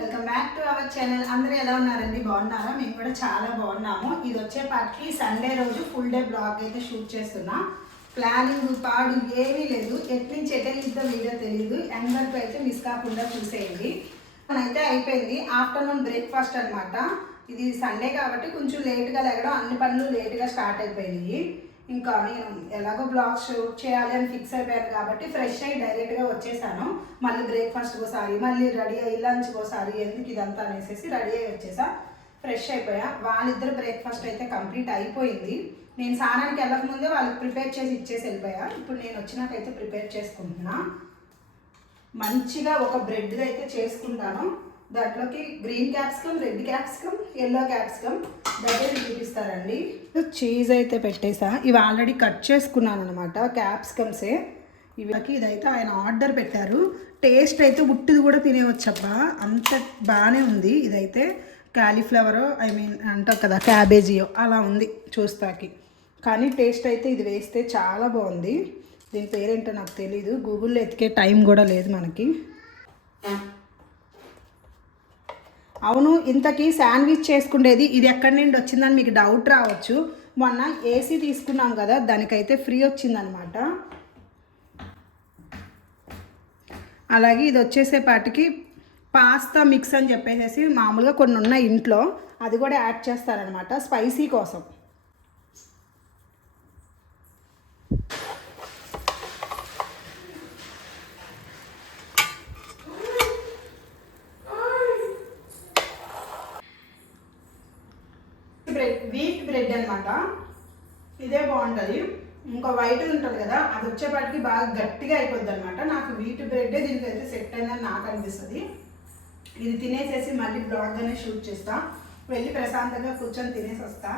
Welcome back to our channel అందరూ ఎలా ఉన్నారండి? బాగున్నారా? మేము కూడా చాలా బాగున్నాము. ఇది వచ్చేపాటికి సండే రోజు ఫుల్ డే బ్లాగ్ అయితే షూట్ చేస్తున్నా. ప్లానింగ్ పాడు ఏమీ లేదు. ఎట్నుంచి ఎటెళ్ళిద్దో వీడియో తెలియదు ఎండ్ వరకు అయితే మిస్ కాకుండా చూసేయండి. అయితే అయిపోయింది. ఆఫ్టర్నూన్ బ్రేక్ఫాస్ట్ అనమాట ఇది సండే కాబట్టి కొంచెం లేట్గా లేగడం అన్ని పనులు లేట్గా స్టార్ట్ అయిపోయినాయి. ఇంకా నేను ఎలాగో బ్లాగ్ షూట్ చేయాలి అని ఫిక్స్ అయిపోయాను కాబట్టి ఫ్రెష్ అయ్యి డైరెక్ట్గా వచ్చేసాను. మళ్ళీ బ్రేక్ఫాస్ట్ ఒకసారి మళ్ళీ రెడీ అయ్యి లంచ్ ఒకసారి ఎందుకు ఇదంతా అనేసి రెడీ అయ్యి వచ్చేసా. ఫ్రెష్ అయిపోయా. వాళ్ళిద్దరు బ్రేక్ఫాస్ట్ అయితే కంప్లీట్ అయిపోయింది. నేను స్నానానికి వెళ్ళకముందే వాళ్ళకి ప్రిపేర్ చేసి ఇచ్చేసి వెళ్ళిపోయా. ఇప్పుడు నేను వచ్చినాకైతే ప్రిపేర్ చేసుకుంటున్నా. మంచిగా ఒక బ్రెడ్ అయితే చేసుకుంటాను. దాంట్లోకి green capsicum red capsicum yellow capsicum దగ్గర చూపిస్తారండి. చీజ్ అయితే పెట్టేసా. ఇవి ఆల్రెడీ కట్ చేసుకున్నాను అనమాట క్యాప్సికమ్సే ఇవికి ఇదైతే ఆయన ఆర్డర్ పెట్టారు. టేస్ట్ అయితే ఉట్టిది కూడా తినేవచ్చబ్బా అంత బాగానే ఉంది ఇదైతే. క్యాలీఫ్లవర్ ఐ మీన్ అంటారు కదా క్యాబేజీయో అలా ఉంది చూస్తాకి. కానీ టేస్ట్ అయితే ఇది వేస్తే చాలా బాగుంది. దీని పేరేంటో నాకు తెలీదు. గూగుల్లో ఎతికే టైం కూడా లేదు మనకి. అవును ఇంతకీ శాండ్విచ్ చేసుకునేది ఇది ఎక్కడి నుండి వచ్చిందని మీకు డౌట్ రావచ్చు. మొన్న ఏసీ తీసుకున్నాం కదా దానికైతే ఫ్రీ వచ్చిందనమాట అలాగే ఇది వచ్చేసేపాటికి పాస్తా మిక్స్ అని చెప్పేసి మామూలుగా కొన్ని ఉన్నాయి ఇంట్లో అది కూడా యాడ్ చేస్తారనమాట స్పైసీ కోసం బ్రెడ్ వీట్ బ్రెడ్ అనమాట ఇదే బాగుంటుంది. ఇంకా వైట్ ఉంటుంది కదా అది వచ్చేపాటికి బాగా గట్టిగా అయిపోద్ది అనమాట నాకు వీట్ బ్రెడ్ దీనికి అయితే సెట్ అయిందని నాకు అనిపిస్తుంది. ఇది తినేసేసి మళ్ళీ బ్లాగ్గానే షూట్ చేస్తా. వెళ్ళి ప్రశాంతంగా కూర్చొని తినేసి వస్తా.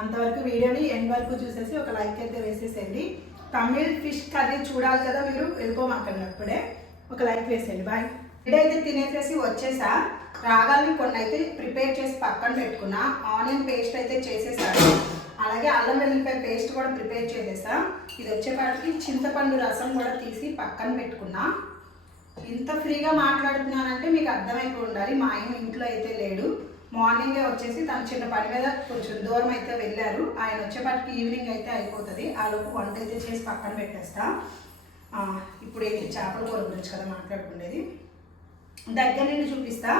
అంతవరకు వీడియోని ఎండ్ వరకు చూసేసి ఒక లైక్ అయితే వేసేసేయండి. తమిళ్ ఫిష్ కర్రీ చూడాలి కదా మీరు వెళ్ళిపోమాకండి అప్పుడే. ఒక లైక్ వేసేయండి. బాయ్ ఇదైతే తినేసేసి వచ్చేసా. రాగాలని కొన్ని అయితే ప్రిపేర్ చేసి పక్కన పెట్టుకున్నా. ఆనియన్ పేస్ట్ అయితే చేసేసాను. అలాగే అల్లం వెల్లిపాయ పేస్ట్ కూడా ప్రిపేర్ చేసేసా. ఇది వచ్చేపాటికి చింతపండు రసం కూడా తీసి పక్కన పెట్టుకున్నా. ఇంత ఫ్రీగా మాట్లాడుతున్నానంటే మీకు అర్థమైపోయి ఉండాలి. మా ఆయన ఇంట్లో అయితే లేడు. మార్నింగే వచ్చేసి తన చిన్న పని మీద కొంచెం దూరం అయితే వెళ్ళారు. ఆయన వచ్చేపాటికి ఈవినింగ్ అయితే అయిపోతుంది. ఆ లోపు వంట అయితే చేసి పక్కన పెట్టేస్తా. ఇప్పుడు ఏంటి? చేపల కూర గురించి కదా మాట్లాడుకునేది. దగ్గర నుండి చూపిస్తా.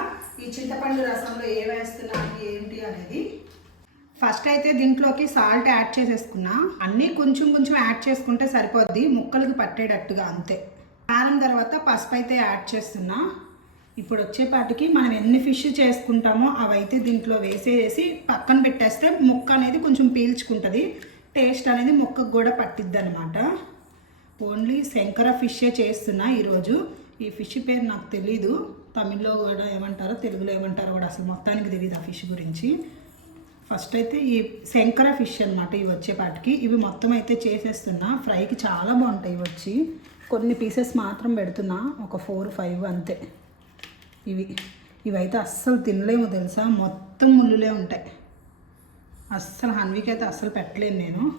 ఈ చింతపండు రసంలో ఏ వేస్తున్నాను ఏంటి అనేది. ఫస్ట్ అయితే దీంట్లోకి సాల్ట్ యాడ్ చేసేసుకున్నా. అన్నీ కొంచెం కొంచెం యాడ్ చేసుకుంటే సరిపోద్ది ముక్కలకి పట్టేటట్టుగా అంతే. కారం తర్వాత పసుపు అయితే యాడ్ చేస్తున్నా. ఇప్పుడు వచ్చేపాటికి మనం ఎన్ని ఫిష్ చేసుకుంటామో అవైతే దీంట్లో వేసేసి పక్కన పెట్టేస్తే ముక్క అనేది కొంచెం పీల్చుకుంటుంది. టేస్ట్ అనేది ముక్కకు కూడా పట్టిద్ది అనమాట ఓన్లీ శంకర ఫిషే చేస్తున్నా ఈరోజు. ఈ ఫిష్ పేరు నాకు తెలీదు. తమిళ్ళో కూడా ఏమంటారో తెలుగులో ఏమంటారో కూడా అసలు మొత్తానికి తెలియదు ఆ ఫిష్ గురించి. ఫస్ట్ అయితే ఈ శంకర ఫిష్ అనమాట ఇవి వచ్చేపాటికి ఇవి మొత్తం అయితే చేసేస్తున్నా. ఫ్రైకి చాలా బాగుంటాయి ఇవి వచ్చి. కొన్ని పీసెస్ మాత్రం పెడుతున్నా. ఒక ఫోర్ ఫైవ్ అంతే. ఇవి. ఇవైతే అస్సలు తినలేము తెలుసా? మొత్తం ముళ్ళులే ఉంటాయి. అస్సలు హన్వీకి అయితే అస్సలు పెట్టలేను నేను.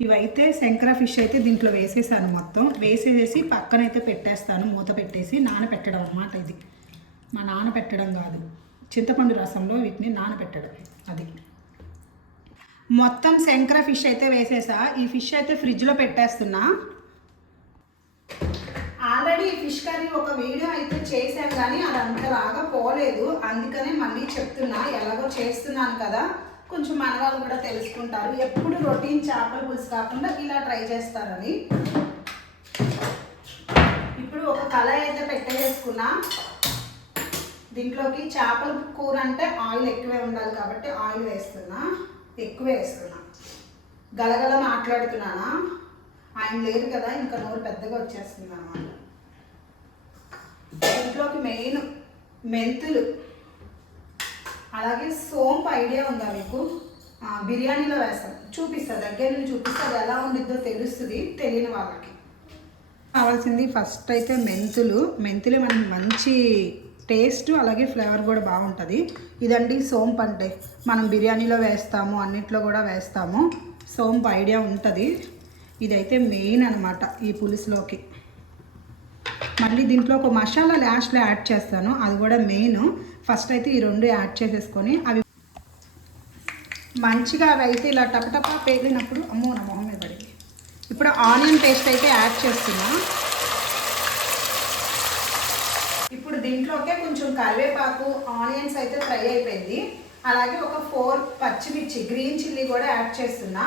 ఇవైతే శంకర ఫిష్ అయితే దీంట్లో వేసేసాను మొత్తం. వేసేసేసి పక్కనైతే పెట్టేస్తాను. మూత పెట్టేసి నానబెట్టడం అన్నమాట ఇది. మా నానబెట్టడం కాదు. చింతపండు రసంలో వీటిని నానబెట్టడం అది. మొత్తం శంకర ఫిష్ అయితే వేసేసా. ఈ ఫిష్ అయితే ఫ్రిడ్జ్లో పెట్టేస్తున్నా. ఆల్రెడీ ఈ ఫిష్ కర్రీ ఒక వీడియో అయితే చేశాను కానీ అది అంతలాగా పోలేదు. అందుకనే మళ్ళీ చెప్తున్నా ఎలాగో చేస్తున్నాను కదా. కొంచెం మనవాళ్ళు కూడా తెలుసుకుంటారు. ఎప్పుడు రొటీన్ చేపల పులుసు కాకుండా ఇలా ట్రై చేస్తారని. ఇప్పుడు ఒక కళాయి అయితే పెట్టేసుకున్నా. దీంట్లోకి చేపల కూర అంటే ఆయిల్ ఎక్కువే ఉండాలి కాబట్టి ఆయిల్ వేస్తున్నా. ఎక్కువ వేస్తున్నా గలగల మాట్లాడుతున్నానా? ఆయన లేరు కదా ఇంకా నోరు పెద్దగా వచ్చేస్తుంది అనమాట ఇంట్లోకి మెయిన్ మెంతులు. అలాగే సోంపు ఐడియా ఉందా మీకు? బిర్యానీలో వేస్తాం. చూపిస్తా దగ్గర నుంచి చూపిస్తా అది ఎలా ఉండిద్దో తెలుస్తుంది తెలియని వాళ్ళకి. కావాల్సింది ఫస్ట్ అయితే మెంతులు. మెంతులు మనం మంచి టేస్ట్ అలాగే ఫ్లేవర్ కూడా బాగుంటుంది. ఇదండి సోంపు అంటే. మనం బిర్యానీలో వేస్తాము అన్నిట్లో కూడా వేస్తాము. సోంపు ఐడియా ఉంటుంది. ఇదైతే మెయిన్ అనమాట ఈ పులుసులోకి. మళ్ళీ దీంట్లో ఒక మసాలా లాస్ట్లో యాడ్ చేస్తాను. అది కూడా మెయిన్. ఫస్ట్ అయితే ఈ రెండు యాడ్ చేసేసుకొని అవి మంచిగా అవి అయితే ఇలా టపటపా పేలినప్పుడు అమ్మో నా మొహం మీద పడింది. ఇప్పుడు ఆనియన్ పేస్ట్ అయితే యాడ్ చేస్తున్నా ఇప్పుడు దీంట్లోకే కొంచెం కరివేపాకు ఆనియన్స్ అయితే ఫ్రై అయిపోయింది. అలాగే ఒక ఫోర్ పచ్చిమిర్చి గ్రీన్ చిల్లీ కూడా యాడ్ చేస్తున్నా.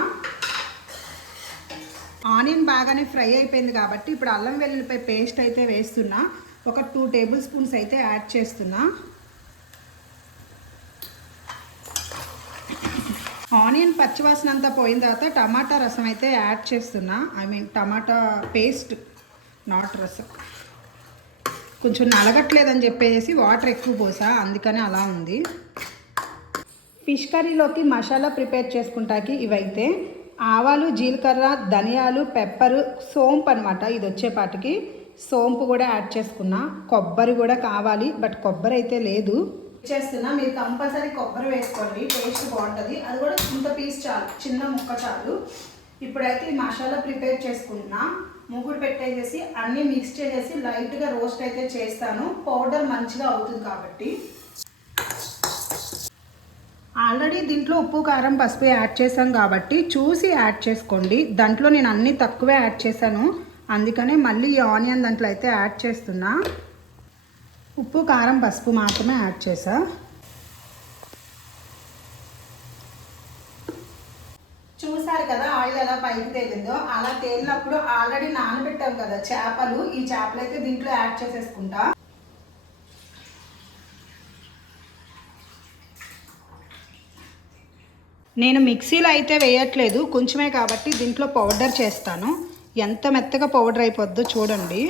ఆనియన్ బాగానే ఫ్రై అయిపోయింది కాబట్టి ఇప్పుడు అల్లం వెల్లుల్లిపై పేస్ట్ అయితే వేస్తున్నా. ఒక టూ టేబుల్ స్పూన్స్ అయితే యాడ్ చేస్తున్నా. ఆనియన్ పచ్చివాసన అంతా పోయిన తర్వాత టమాటా రసం అయితే యాడ్ చేస్తున్నా. I mean tomato paste not rasam. కొంచెం నలగట్లేదని చెప్పేసి వాటర్ ఎక్కువ పోసా అందుకని అలా ఉంది. ఫిష్ కర్రీలోకి మసాలా ప్రిపేర్ చేసుకుంటాకి ఇవైతే ఆవాలు జీలకర్ర ధనియాలు పెప్పరు సోంపు అనమాట ఇది వచ్చేపాటికి సోంపు కూడా యాడ్ చేసుకున్నా. కొబ్బరి కూడా కావాలి బట్ కొబ్బరి అయితే లేదు. చేస్తున్నా. మీరు కంపల్సరీ కొబ్బరి వేసుకోండి. టేస్ట్ బాగుంటుంది. అది కూడా చింత పీస్ చాలు చిన్న ముక్క చాలు. ఇప్పుడైతే ఈ మసాలా ప్రిపేర్ చేసుకుంటున్నా. ముగ్గురు పెట్టేసేసి అన్నీ మిక్స్ చేసేసి లైట్గా రోస్ట్ అయితే చేస్తాను. పౌడర్ మంచిగా అవుతుంది కాబట్టి. ఆల్రెడీ దీంట్లో ఉప్పు కారం పసుపు యాడ్ చేశాం కాబట్టి చూసి యాడ్ చేసుకోండి. దాంట్లో నేను అన్నీ తక్కువే యాడ్ చేశాను. అందుకనే మళ్ళీ ఈ ఆనియన్ దాంట్లో అయితే యాడ్ చేస్తున్నా. ఉప్పు కారం పసుపు మాత్రమే యాడ్ చేసా చూసారు కదా ఆయిల్ ఎలా పైకి తేలిందో అలా తేలినప్పుడు ఆల్రెడీ నానబెట్టాం కదా చేపలు ఈ చేపలు అయితే దీంట్లో యాడ్ చేసేసుకుంటా. నేను మిక్సీలో అయితే వేయట్లేదు కొంచెమే కాబట్టి దీంట్లో పౌడర్ చేస్తాను. ఎంత మెత్తగా పౌడర్ అయిపోద్దో చూడండి.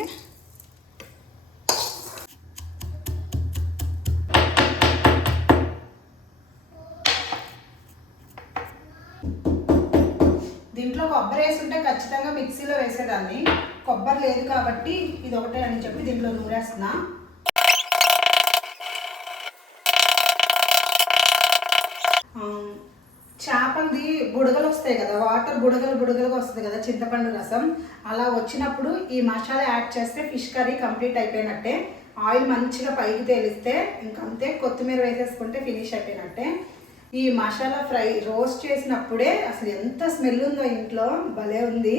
మిక్సీలో వేసేదాన్ని. కొబ్బరి లేదు కాబట్టి ఇది ఒకటే అని చెప్పి దీంట్లో నూరేస్తున్నా. ఆ, చేపలది బుడగలు వస్తాయి కదా వాటర్ బుడగలు బుడగలుగా వస్తుంది కదా చింతపండు రసం. అలా వచ్చినప్పుడు ఈ మసాలా యాడ్ చేస్తే ఫిష్ కర్రీ కంప్లీట్ అయిపోయినట్టే. ఆయిల్ మంచిగా పైకి తేలిస్తే ఇంకంతే కొత్తిమీర వేసేసుకుంటే ఫినిష్ అయిపోయినట్టే. ఈ మసాలా ఫ్రై రోస్ట్ చేసినప్పుడే అసలు ఎంత స్మెల్ ఉందో ఇంట్లో భలే ఉంది.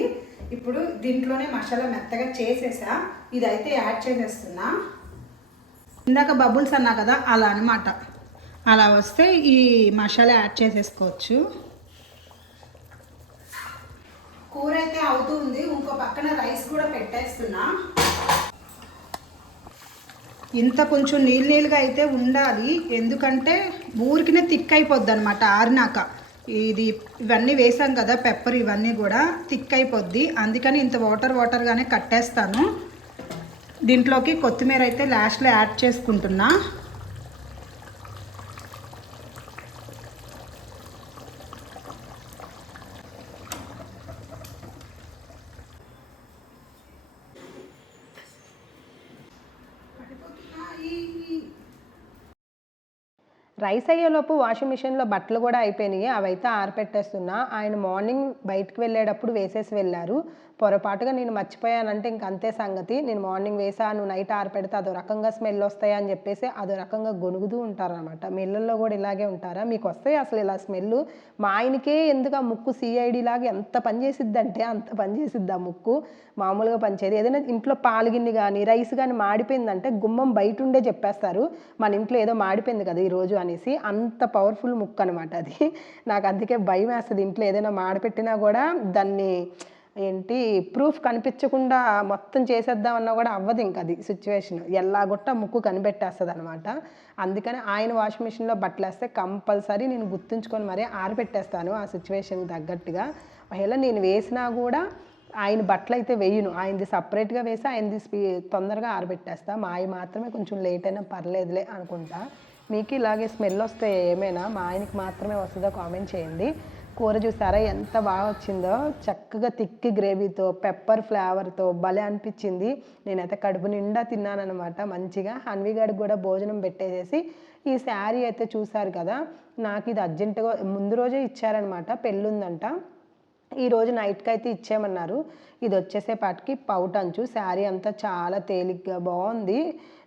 ఇప్పుడు దీంట్లోనే మసాలా మెత్తగా చేసేసా. ఇదైతే యాడ్ చేసేస్తున్నా. ఇందాక బబుల్స్ అన్నా కదా అలా అనమాట అలా వస్తే ఈ మసాలా యాడ్ చేసేసుకోవచ్చు. కూర అయితే అవుతుంది ఇంకో పక్కన రైస్ కూడా పెట్టేస్తున్నా. ఇంత కొంచెం నీళ్ళు నీళ్ళుగా అయితే ఉండాలి. ఎందుకంటే ఊరికినే తిక్ అయిపోద్ది అనమాట ఆరినాక. ఇది ఇవన్నీ వేసాం కదా పెప్పర్ ఇవన్నీ కూడా థిక్ అయిపోద్ది అందుకని ఇంత వాటర్ వాటర్గానే కట్టేస్తాను. దీంట్లోకి కొత్తిమీర అయితే లాస్ట్లో యాడ్ చేసుకుంటున్నా. రైస్ అయ్యేలోపు వాషింగ్ మిషన్లో బట్టలు కూడా అయిపోయినాయి. అవైతే ఆరపెట్టేస్తున్నా. ఆయన మార్నింగ్ బయటకు వెళ్ళేటప్పుడు వేసేసి వెళ్ళారు. పొరపాటుగా నేను మర్చిపోయానంటే ఇంక అంతే సంగతి. నేను మార్నింగ్ వేసా నువ్వు నైట్ ఆరిపెడితే అదో రకంగా స్మెల్ వస్తాయి అని చెప్పేసి అదో రకంగా గొనుగుతూ ఉంటారనమాట మిల్లల్లో కూడా ఇలాగే ఉంటారా? మీకు వస్తాయి అసలు ఇలా స్మెల్ మా ఆయనకే ఎందుకు ఆ ముక్కు సిఐడి లాగా ఎంత పని చేసిద్దంటే అంత పని చేసిద్ది ఆ ముక్కు. మామూలుగా పనిచేది ఏదైనా ఇంట్లో పాలుగిన్ని కానీ రైస్ కానీ మాడిపోయిందంటే గుమ్మం బయట ఉండే చెప్పేస్తారు. మన ఇంట్లో ఏదో మాడిపోయింది కదా ఈరోజు అనేసి అంత పవర్ఫుల్ ముక్కు అనమాట అది. నాకు అందుకే భయం వేస్తుంది. ఇంట్లో ఏదైనా మాడిపెట్టినా కూడా దాన్ని ఏంటి ప్రూఫ్ కనిపించకుండా మొత్తం చేసేద్దామన్నా కూడా అవ్వదు ఇంక అది సిచ్యువేషన్ ఎల్లాగొట్ట ముక్కు కనిపెట్టేస్తుంది అనమాట అందుకని ఆయన వాషింగ్ మిషన్లో బట్టలు వేస్తే కంపల్సరీ నేను గుర్తుంచుకొని మరీ ఆరబెట్టేస్తాను ఆ సిచ్యువేషన్కి తగ్గట్టుగా. ఒకవేళ నేను వేసినా కూడా ఆయన బట్టలు అయితే వేయను. ఆయనది సపరేట్గా వేసి ఆయనది స్పీ తొందరగా ఆరబెట్టేస్తా. మా ఆయన మాత్రమే కొంచెం లేట్ అయినా పర్లేదులే అనుకుంటా. మీకు ఇలాగే స్మెల్ వస్తే ఏమైనా మా ఆయనకి మాత్రమే వస్తుందో కామెంట్ చేయండి. కూర చూసారా? ఎంత బాగా వచ్చిందో. చక్కగా తిక్కి గ్రేవీతో పెప్పర్ ఫ్లేవర్తో భలే అనిపించింది. నేనైతే కడుపు నిండా తిన్నానమాట మంచిగా హన్వి గారికి కూడా భోజనం పెట్టేసేసి ఈ శారీ అయితే చూసారు కదా. నాకు ఇది అర్జెంటుగా ముందు రోజే ఇచ్చారనమాట పెళ్ళుందంట. ఈ రోజు నైట్కి అయితే ఇచ్చేయమన్నారు. ఇది వచ్చేసేపాటికి పౌట్ అంచు శారీ అంతా చాలా తేలిగ్గా బాగుంది.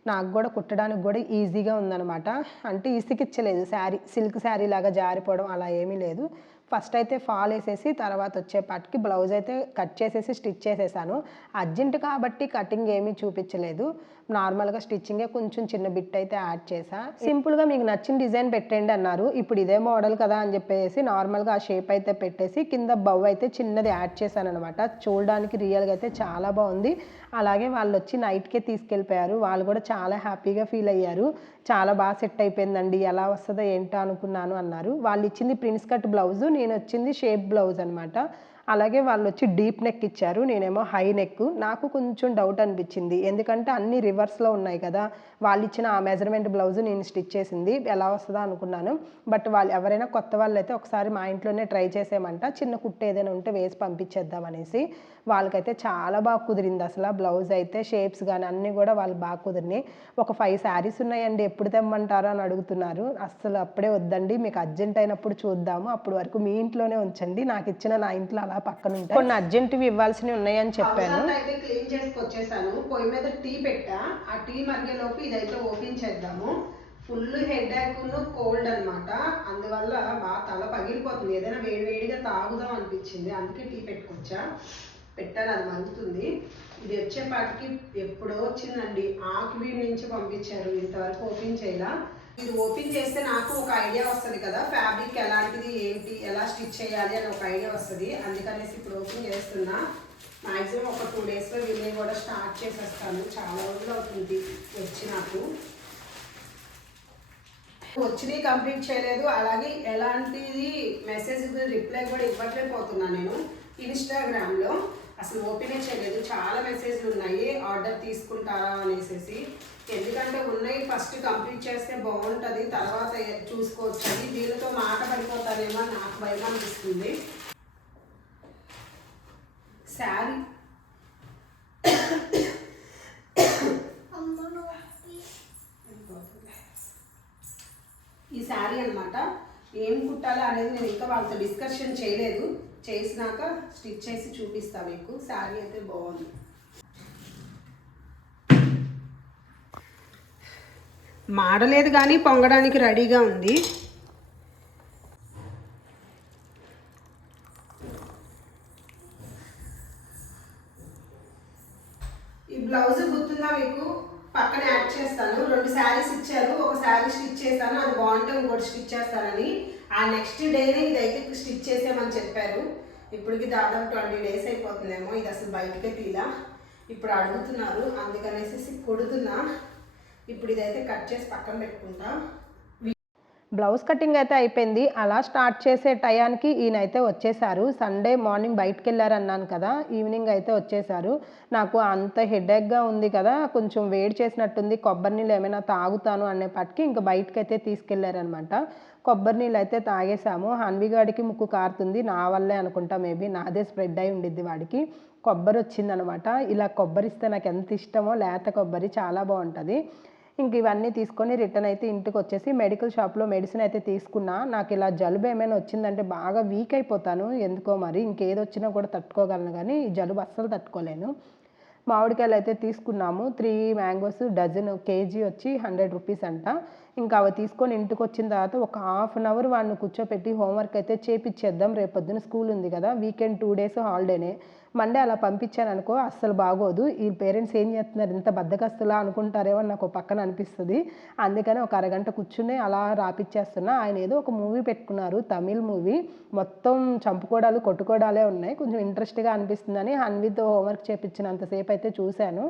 నాకు కూడా కుట్టడానికి కూడా ఈజీగా ఉందన్నమాట. అంటే ఇసుకిచ్చలేదు. శారీ సిల్క్ శారీ లాగా జారిపోవడం అలా ఏమీ లేదు. ఫస్ట్ అయితే ఫాల్ వేసేసి తర్వాత వచ్చేపాటికి బ్లౌజ్ అయితే కట్ చేసేసి స్టిచ్ చేసేసాను. అర్జెంట్ కాబట్టి కటింగ్ ఏమీ చూపించలేదు. నార్మల్గా స్టిచ్చింగే కొంచెం చిన్న బిట్ అయితే యాడ్ చేసా సింపుల్గా మీకు నచ్చిన డిజైన్ పెట్టండి అన్నారు. ఇప్పుడు ఇదే మోడల్ కదా అని చెప్పేసి నార్మల్గా ఆ షేప్ అయితే పెట్టేసి కింద బవ్ అయితే చిన్నది యాడ్ చేశాను అనమాట చూడడానికి రియల్గా అయితే చాలా బాగుంది. అలాగే వాళ్ళు వచ్చి నైట్కే తీసుకెళ్ళిపోయారు. వాళ్ళు కూడా చాలా హ్యాపీగా ఫీల్ అయ్యారు. చాలా బాగా సెట్ అయిపోయిందండి. ఎలా వస్తుందో ఏంటో అనుకున్నాను అన్నారు. వాళ్ళు ఇచ్చింది ప్రిన్స్ కట్ బ్లౌజు నేను వచ్చింది షేప్ బ్లౌజ్ అనమాట అలాగే వాళ్ళు వచ్చి డీప్ నెక్ ఇచ్చారు నేనేమో హై నెక్. నాకు కొంచెం డౌట్ అనిపించింది. ఎందుకంటే అన్ని రివర్స్లో ఉన్నాయి కదా వాళ్ళు ఇచ్చిన ఆ మెజర్మెంట్ బ్లౌజ్ నేను స్టిచ్ చేసింది. ఎలా వస్తుందో అనుకున్నాను. బట్ వాళ్ళు ఎవరైనా కొత్త వాళ్ళు అయితే ఒకసారి మా ఇంట్లోనే ట్రై చేసేయమంట. చిన్న కుట్టు ఏదైనా ఉంటే వేసి పంపించేద్దాం అనేసి. వాళ్ళకైతే చాలా బాగా కుదిరింది. అసలు బ్లౌజ్ అయితే షేప్స్ కానీ అన్నీ కూడా వాళ్ళు బాగా కుదిరినాయి. ఒక ఫైవ్ శారీస్ ఉన్నాయండి. ఎప్పుడు తెమ్మంటారో అని అడుగుతున్నారు. అస్సలు అప్పుడే వద్దండి. మీకు అర్జెంట్ అయినప్పుడు చూద్దాము. అప్పుడు వరకు మీ ఇంట్లోనే ఉంచండి. నాకు ఇచ్చిన నా ఇంట్లో అలా పక్కన ఉంటాయి కొన్ని అర్జెంటువి ఇవ్వాల్సినవి ఉన్నాయని చెప్పాను. అయితే క్లీన్ చేసుకొచ్చేసాను. పొయ్యి మీద టీ పెట్టా. ఆ టీ మధ్యలోపు ఇదైతే ఓపెన్ చేద్దాము. ఫుల్ హెడ్ యాక్ను కోల్డ్ అనమాట అందువల్ల బాగా తల పగిలిపోతుంది. ఏదైనా వేడి వేడిగా తాగుదాం అనిపించింది. అందుకే టీ పెట్టుకొచ్చా. పెట్టాను అది మరుగుతుంది. ఇది వచ్చేపాటికి ఎప్పుడో వచ్చిందండి. ఆకివీ నుంచి పంపించారు ఇంతవరకు ఓపెన్ చేయాల. ఇది ఓపెన్ చేస్తే నాకు ఒక ఐడియా వస్తుంది కదా ఫ్యాబ్రిక్ ఎలాంటిది ఏంటి ఎలా స్టిచ్ చేయాలి అని ఒక ఐడియా వస్తుంది. అందుకనేసి ఇప్పుడు ఓపెన్ చేస్తున్నా. మాక్సిమం ఒక టూ డేస్లో వీళ్ళని కూడా స్టార్ట్ చేసేస్తాను. చాలా రోజులు అవుతుంది వచ్చి నాకు వచ్చినవి కంప్లీట్ చేయలేదు. అలాగే ఎలాంటిది మెసేజ్ రిప్లై కూడా ఇవ్వట్లేకపోతున్నా నేను. ఇన్స్టాగ్రామ్లో. అసలు ఓపెనే చేయలేదు. చాలా మెసేజ్లు ఉన్నాయి. ఆర్డర్ తీసుకుంటారా అనేసి ఎందుకంటే ఉన్నాయి. ఫస్ట్ కంప్లీట్ చేస్తే బాగుంటుంది. తర్వాత చూసుకోవచ్చు. అని వీళ్ళతో మాట పడిపోతానేమో అని నాకు భయం అనిపిస్తుంది. శారీ ఈ శారీ అన్నమాట. ఏం కుట్టాలి అనేది నేను ఇంకా వాళ్ళతో డిస్కషన్ చేయలేదు. చేసినాక స్టిచ్ చేసి చూపిస్తా మీకు. శారీ అయితే బాగుంది. మాడలేదు కానీ పొంగడానికి రెడీగా ఉంది ఈ బ్లౌజ్ గుర్తుందా మీకు పక్కన యాడ్ చేస్తాను రెండు శారీస్ ఇచ్చారు ఒక శారీ స్టిచ్ చేస్తాను అది బాగుంటే ఇంకోటి స్టిచ్ చేస్తానని. ఆ నెక్స్ట్ డేనే ఇదైతే స్టిచ్ చేసామని చెప్పారు. ఇప్పటికి దాదాపు ట్వంటీ డేస్ అయిపోతుందేమో ఇది అసలు బయటకే తీలా. ఇప్పుడు అడుగుతున్నారు అందుకనేసి కొడుతున్నా. ఇప్పుడు ఇదైతే కట్ చేసి పక్కన పెట్టుకుంటా. బ్లౌజ్ కటింగ్ అయితే అయిపోయింది. అలా స్టార్ట్ చేసే టయానికి ఈయనైతే వచ్చేసారు. సండే మార్నింగ్ బయటకు వెళ్ళారన్నాను కదా ఈవినింగ్ అయితే వచ్చేసారు. నాకు అంత హెడేక్గా ఉంది కదా కొంచెం వేడి చేసినట్టుంది కొబ్బరి నీళ్ళు ఏమైనా తాగుతాను అనేపాటికి ఇంకా బయటకు అయితే తీసుకెళ్ళారనమాట కొబ్బరి నీళ్ళు అయితే తాగేసాము హన్విగాడికి ముక్కు కారుతుంది. నా వల్లే అనుకుంటా మేబీ నాదే స్ప్రెడ్ అయి ఉండిద్ది వాడికి. కొబ్బరి వచ్చిందనమాట ఇలా కొబ్బరి ఇస్తే నాకు ఎంత ఇష్టమో లేత కొబ్బరి చాలా బాగుంటుంది. ఇంక ఇవన్నీ తీసుకొని రిటర్న్ అయితే ఇంటికి వచ్చేసి మెడికల్ షాప్లో మెడిసిన్ అయితే తీసుకున్నా. నాకు ఇలా జలుబు ఏమైనా వచ్చిందంటే బాగా వీక్ అయిపోతాను. ఎందుకో మరి ఇంకేది వచ్చినా కూడా తట్టుకోగలను కానీ ఈ జలుబు అస్సలు తట్టుకోలేను. మామిడికాయలు అయితే తీసుకున్నాము. త్రీ మ్యాంగోస్ డజన్ కేజీ వచ్చి హండ్రెడ్ రూపీస్ అంట. ఇంకా అవి తీసుకొని ఇంటికి వచ్చిన తర్వాత ఒక హాఫ్ అన్ అవర్ వాడిని కూర్చోపెట్టి హోంవర్క్ అయితే చేపిచ్చేద్దాం. రేపొద్దున స్కూల్ ఉంది కదా వీకెండ్ టూ డేస్ హాలిడేనే మండే అలా పంపించాను అనుకో అస్సలు బాగోదు. ఈ పేరెంట్స్ ఏం చేస్తున్నారు? ఇంత బద్దకస్తులా అనుకుంటారేమో నాకు ఒక పక్కన అనిపిస్తుంది. అందుకని ఒక అరగంట కూర్చుని అలా రాపిచ్చేస్తున్నా. ఆయన ఏదో ఒక మూవీ పెట్టుకున్నారు తమిళ్ మూవీ మొత్తం చంపుకోవడాలు కొట్టుకోవడాలే ఉన్నాయి. కొంచెం ఇంట్రెస్ట్గా అనిపిస్తుందని హన్వితో హోంవర్క్ చేపించినంతసేపు అయితే చూశాను.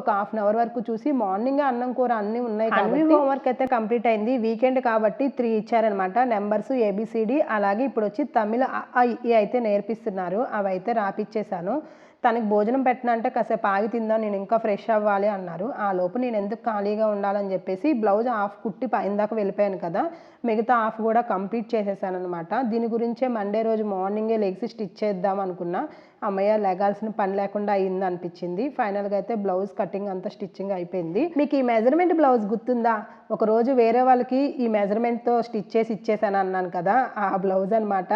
ఒక హాఫ్ అన్ అవర్ వరకు చూసి మార్నింగ్ అన్నం కూర అన్నీ ఉన్నాయి కాబట్టి హోంవర్క్ అయితే కంప్లీట్ అయింది. వీకెండ్ కాబట్టి త్రీ ఇచ్చారనమాట నెంబర్స్ ఏబిసిడి అలాగే ఇప్పుడు వచ్చి తమిళ అయితే నేర్పిస్తున్నారు. అవి అయితే రాపిచ్చేసాను. తనకి భోజనం పెట్టినంటే కాసేపు ఆగి తిందాం నేను ఇంకా ఫ్రెష్ అవ్వాలి అన్నారు. ఆ లోపు నేను ఎందుకు ఖాళీగా ఉండాలని చెప్పేసి బ్లౌజ్ హాఫ్ కుట్టి పైన దాకా వెళ్ళిపోయాను కదా మిగతా హాఫ్ కూడా కంప్లీట్ చేసేసాను అనమాట దీని గురించే మండే రోజు మార్నింగే లెగ్స్ స్టిచ్ చేద్దాం అనుకున్నా. అమ్మయ్య లెగాల్సిన పని లేకుండా అయింది అనిపించింది ఫైనల్గా అయితే బ్లౌజ్ కటింగ్ అంతా స్టిచ్చింగ్ అయిపోయింది. మీకు ఈ మెజర్మెంట్ బ్లౌజ్ గుర్తుందా? ఒక రోజు వేరే వాళ్ళకి ఈ మెజర్మెంట్తో స్టిచ్ చేసి ఇచ్చేసాను అన్నాను కదా. ఆ బ్లౌజ్ అనమాట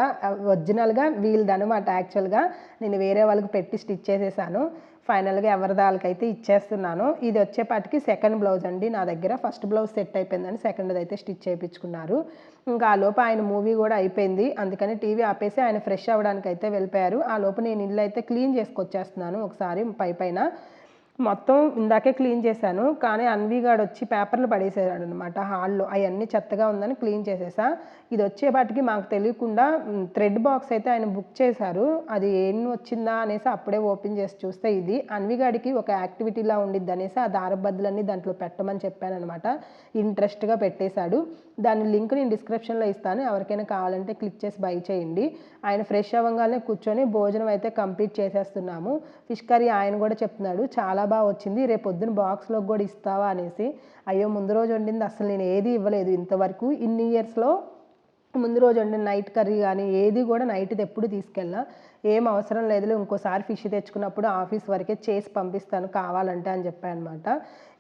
ఒరిజినల్గా వీళ్ళది అనమాట యాక్చువల్గా నేను వేరే వాళ్ళకి పెట్టి స్టిచ్ చేసేసాను ఫైనల్గా ఎవరి దానికైతే ఇచ్చేస్తున్నాను ఇది వచ్చేపాటికి సెకండ్ బ్లౌజ్ అండి. నా దగ్గర ఫస్ట్ బ్లౌజ్ సెట్ అయిపోయిందని సెకండ్ అయితే స్టిచ్ చేయించుకున్నారు. ఇంకా ఆ లోపు ఆయన మూవీ కూడా అయిపోయింది. అందుకని టీవీ ఆపేసి ఆయన ఫ్రెష్ అవ్వడానికి అయితే వెళ్ళిపోయారు. ఆ లోపు నేను ఇల్లు అయితే క్లీన్ చేసుకొచ్చేస్తున్నాను ఒకసారి పై పైన. మొత్తం ఇందాకే క్లీన్ చేశాను కానీ అన్వీగాడు వచ్చి పేపర్లు పడేసాడు అనమాట హాల్లో. అవన్నీ చెత్తగా ఉందని క్లీన్ చేసేసా. ఇది వచ్చేపాటికి మాకు తెలియకుండా థ్రెడ్ బాక్స్ అయితే ఆయన బుక్ చేశారు. అది ఏం వచ్చిందా అనేసి అప్పుడే ఓపెన్ చేసి చూస్తే ఇది. అన్విగాడికి ఒక యాక్టివిటీలా ఉండిద్ది అనేసి ఆ దారబద్దులన్నీ దాంట్లో పెట్టమని చెప్పానమాట ఇంట్రెస్ట్గా పెట్టేశాడు. దాని లింక్ నేను డిస్క్రిప్షన్లో ఇస్తాను. ఎవరికైనా కావాలంటే క్లిక్ చేసి బై చేయండి. ఆయన ఫ్రెష్ అవ్వగానే కూర్చొని భోజనం అయితే కంప్లీట్ చేసేస్తున్నాము. ఫిష్ కర్రీ ఆయన కూడా చెప్తున్నాడు. చాలా బాగా వచ్చింది రేపు పొద్దున బాక్స్లో కూడా ఇస్తావా? అనేసి అయ్యో ముందు రోజు వండింది. అసలు నేను ఏది ఇవ్వలేదు ఇంతవరకు. ఇన్ని ఇయర్స్లో ముందు రోజు వండిన నైట్ కర్రీ కానీ ఏది కూడా నైట్ది ఎప్పుడు తీసుకెళ్ళా ఏం అవసరం లేదులే ఇంకోసారి ఫిష్ తెచ్చుకున్నప్పుడు ఆఫీస్ వరకే చేసి పంపిస్తాను కావాలంటే అని చెప్పాను అనమాట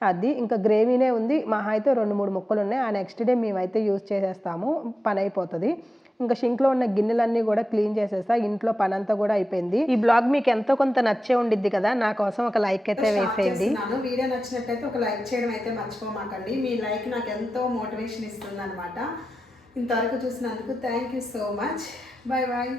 అది ఇంకా గ్రేవీనే ఉంది. మహా అయితే రెండు మూడు ముక్కలు ఉన్నాయి. ఆ నెక్స్ట్ డే మేమైతే యూజ్ చేసేస్తాము. పని అయిపోతుంది. ఇంకా షింక్లో ఉన్న గిన్నెలన్నీ కూడా క్లీన్ చేసేస్తా. ఇంట్లో పని అంతా కూడా అయిపోయింది. ఈ బ్లాగ్ మీకు ఎంతో కొంత నచ్చే ఉండిద్ది కదా నా కోసం ఒక లైక్ అయితే వేసేయండి. వీడియో నచ్చినట్టయితే ఒక లైక్ చేయడం అయితే మర్చిపోమాకండి. మీ లైక్ నాకు ఎంతో మోటివేషన్ ఇస్తుంది అనమాట ఇంతవరకు చూసినందుకు thank you so much. Bye bye